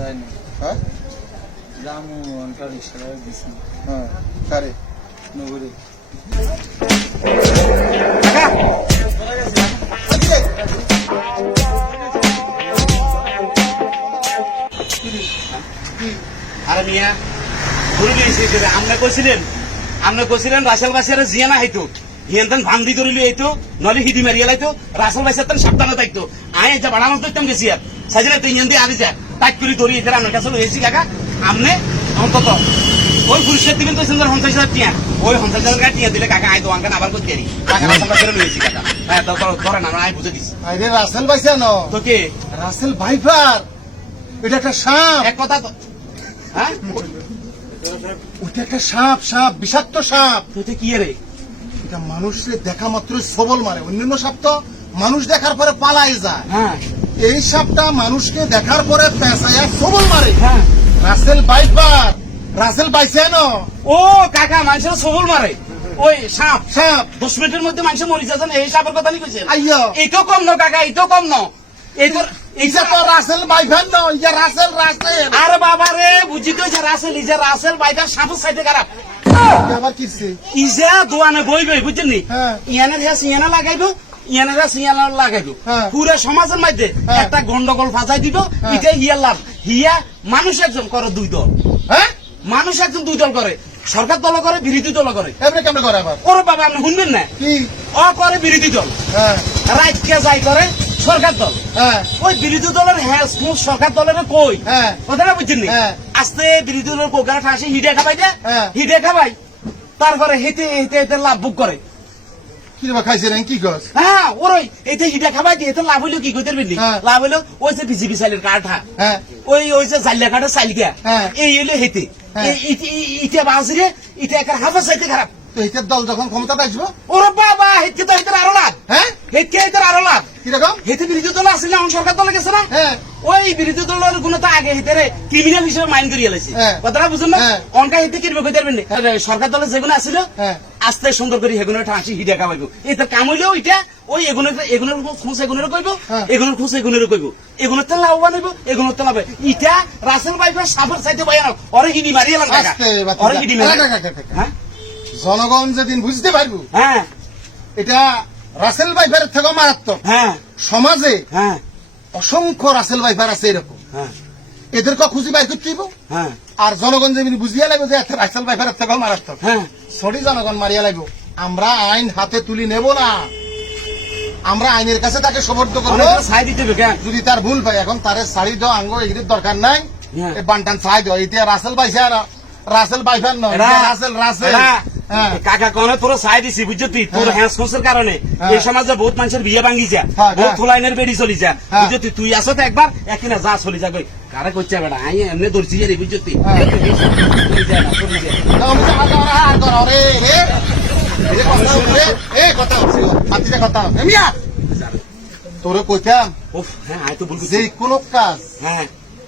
যায়নি। হ্যাঁ জামু অনকা রিক্সা দিছি। হ্যাঁ কারে নগরে। আরে মিয়া ভুলে গেছি আমরা কইছিলেন রাসেল বাসিয়ারে জিয়া না হইতো হিয়ান ভান্দি ধরিলি হইতো নলে হিদি মারিয়া লাইতো রাসেল বাসিয়ার তান সাবধানে থাকতো আয় যা বাড়া মাছ ধরতাম গেছি আর সাজিলে তুই হিয়ান দিয়ে আদি যা টাইট করে ধরি এখানে আমার কাছে লইছি কাকা আমনে অন্তত ওই পুলিশের দিবেন তো সুন্দর 50,000 টিয়া ওই 50,000 টাকা টিয়া দিলে কাকা আয় তো আঙ্কান আবার করতে পারি কাকা রাসেল বাসিয়ারে লইছি কাকা হ্যাঁ তো ধরেন আমরা আয় বুঝে দিছি আরে রাসেল ভাইসা ন তো কে রাসেল ভাইফার এটা একটা সাপ এক কথা তো হ্যাঁ ওটা একটা সাপ সাপ বিষাক্ত সাপ তুই কি রে এটা মানুষের দেখা মাত্র সবল মারে অন্যান্য সাপ তো মানুষ দেখার পরে পালাই যায় হ্যাঁ এই সাপটা মানুষকে দেখার পরে পেঁচাইয়া সবল মারে হ্যাঁ রাসেল ভাইফার রাসেল ভাইসা ন ও কাকা মানুষের সবল মারে ওই সাপ সাপ 10 মিনিটের মধ্যে মানুষ মরে যাচ্ছেন এই সাপের কথা নিয়ে কইছেন আইয়ো এইটাও কম ন কাকা এইটাও কম ন এইটার এইটা তো রাসেল ভাইফার ন ইয়া রাসেল রাসেল আরে বাবা রে বুঝি তো যে রাসেল বাইদার সাপের সাইডে খারাপ আবার কিছে ইজা দোয়ানে বইবে বুঝছেন নি হ্যাঁ। ইয়ানের হ্যাঁ সিয়ানা লাগাইবো ইয়ানের হ্যাঁ সিয়ানা লাগাইবো হ্যাঁ। পুরো সমাজের মধ্যে হ্যাঁ। একটা গন্ডগোল ফাঁসাই দিব হ্যাঁ। এটা হিয়া লাভ হিয়া মানুষ একজন করে দুই দল হ্যাঁ মানুষ একজন দুই দল করে সরকার দল করে বিরোধী দল করে এমনি কেমন করে আবার ওরে বাবা আপনি শুনবেন না কি ও করে বিরোধী দল হ্যাঁ রাইটকে যাই করে সরকার দল হ্যাঁ ওই বিরোধী দলের হ্যাঁ সরকার দলের কই হ্যাঁ কথাটা বুঝছেন নি হ্যাঁ। আস্তে বিরোধী দলের কোকারা ঠাসে হিডে খাবাই দে হ্যাঁ। হিডে খাবাই তারপরে হেঁটে হেঁটে হেঁটে লাভ বুক করে কি রে খাইছে রে কি কস হ্যাঁ ওরই এতে হিডে খাবাই দিয়ে এতে লাভ হইলো কি করতে পারবি হ্যাঁ। লাভ হইলো ওই যে বিজেপি সাইলের কাঠা হ্যাঁ ওই যে জাল্লা কাঠের সাইলকা হ্যাঁ। এই হইলো হেঁটে হ্যাঁ। ইটা বাঁচরে ইটা একটা হাফা সাইতে খারাপ তো এইটার দল যখন ক্ষমতা আসবো ওরে বাবা হেঁটে তো হেঁটে আরো লাভ হ্যাঁ হেঁটে হেঁটে আরো লাভ কিরকম হেঁটে বিরোধী দল আসলে এখন সরকার দলে গেছে না হ্যাঁ ওই বিরোধী দলের গুণ তো আগে হেতেরে ক্রিমিনাল হিসেবে মাইন্ড করিয়ে লাইছে হ্যাঁ। কথাটা বুঝুন না হ্যাঁ। অনকা হেতে কিরবে কইতে পারবেন না সরকার দলে যেগুলো আছিল হ্যাঁ। আস্তে সুন্দর করে হেগুলো ঠাঁসি হিডা খাওয়াইব এটা কাম হইলেও এটা ওই এগুলোর খুঁজ এগুলোর কইব হ্যাঁ। এগুলোর খুঁজ এগুলোর কইব এগুলোর তো লাভবান হইব এগুলোর তো লাভ ইটা রাসেল ভাইফার সাফার চাইতে পাই না ওরে হিডি মারিয়ে লাগ আস্তে ওরে হিডি মারি হ্যাঁ জনগণ যেদিন বুঝতে পারবো হ্যাঁ এটা রাসেল ভাইফার থেকে মারাত্মক হ্যাঁ সমাজে হ্যাঁ অসংখ্য রাসেল ভাইফার আছে এরকম হ্যাঁ এদেরকে খুঁজি বাইর করতে দিব হ্যাঁ আর জনগণ যেদিন বুঝিয়া লাগবে যে এত রাসেল ভাইফার থেকে মারাত্মক হ্যাঁ সরি জনগণ মারিয়া লাগবে আমরা আইন হাতে তুলি নেব না আমরা আইনের কাছে তাকে সমর্থ করবো ছাই দিতে হবে কেন যদি তার ভুল পাই এখন তারে শাড়ি দেওয়া আঙ্গ এগুলির দরকার নাই হ্যাঁ। এই বানটান ছাড়াই দেওয়া এটা রাসেল পাইছে আর রাসেল পাইফার নয় রাসেল রাসেল হ্যাঁ কাকা কোনে তোর চাই দিছি বুঝছো তুই তোর হ্যাঁ। হ্যাঁ সংসার কারণে হ্যাঁ। এই সমাজে বহুত মানুষের বিয়ে ভাঙ্গি যা হ্যাঁ, বহুত হ্যাঁ। থোলাইনের বেড়ি চলি যা হ্যাঁ। বুঝছো তুই আসো তো একবার একদিন যা চলি যা কই কারে করছে বেটা আই এমনি ধরছি রে বুঝছো তুই হ্যাঁ। চলি যা না, চলি যা। তোরে কইতাম উফ, হ্যাঁ আয় তো বলবি যে কোনো কাজ হ্যাঁ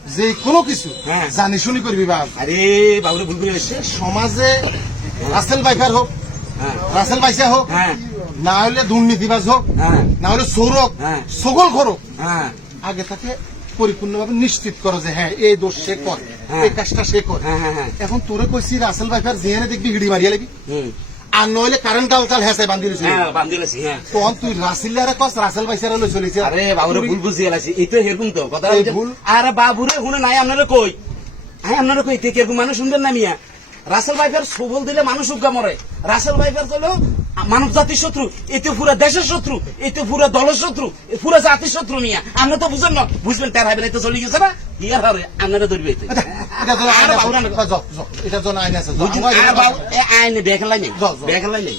যে কোনো কিছু হ্যাঁ। জানি শুনি করবি বাস আরে বাবুরে বলবি এসে সমাজে রাসেল বাইফার হোক হ্যাঁ রাসেল বাইসা হোক হ্যাঁ না হলে দুর্নীতিবাজ হোক হ্যাঁ না হলে চোর হোক হ্যাঁ। সকল হোক হ্যাঁ আগে তাকে পরিপূর্ণভাবে নিশ্চিত করো যে হ্যাঁ এই দোষ সে করে হ্যাঁ। এই কাজটা সে করে হ্যাঁ হ্যাঁ হ্যাঁ এখন তোরে কইছি রাসেল বাইফার যেখানে দেখবি হিড়ি মারিয়া লাগবি হুম আর নইলে কারেন্ট ডাল চাল হ্যাঁ বান্ধি দিয়েছিল হ্যাঁ বান্ধিলাছি হ্যাঁ তখন তুই রাসেলিয়ারে কস রাসেল বাইসারে লই চলেছে আরে বাবুরে ভুল বুঝিয়ে লাইছি এই তো হেরকুম তো কথা এই ভুল? আরে বাবুরে শুনে নাই আপনারা কই হ্যাঁ আপনারা কই থেকে এরকম মানুষ শুনবেন না মিয়া রাসেল ভাইফার সবল দিলে মানুষ উগা মরে রাসেল ভাইফার হলো মানব জাতির শত্রু এতে পুরো দেশের শত্রু এতে পুরো দলের শত্রু পুরো জাতির শত্রু মিয়া আপনি তো বুঝেন না বুঝবেন তার হাইবেন তো চলে গেছে না ইয়ার হারে আপনারা ধরবে এটা তো আর বাবুরা এটা জন্য আইন আছে বুঝছেন আর বাবু আইনে দেখলাই নেই দেখলাই নেই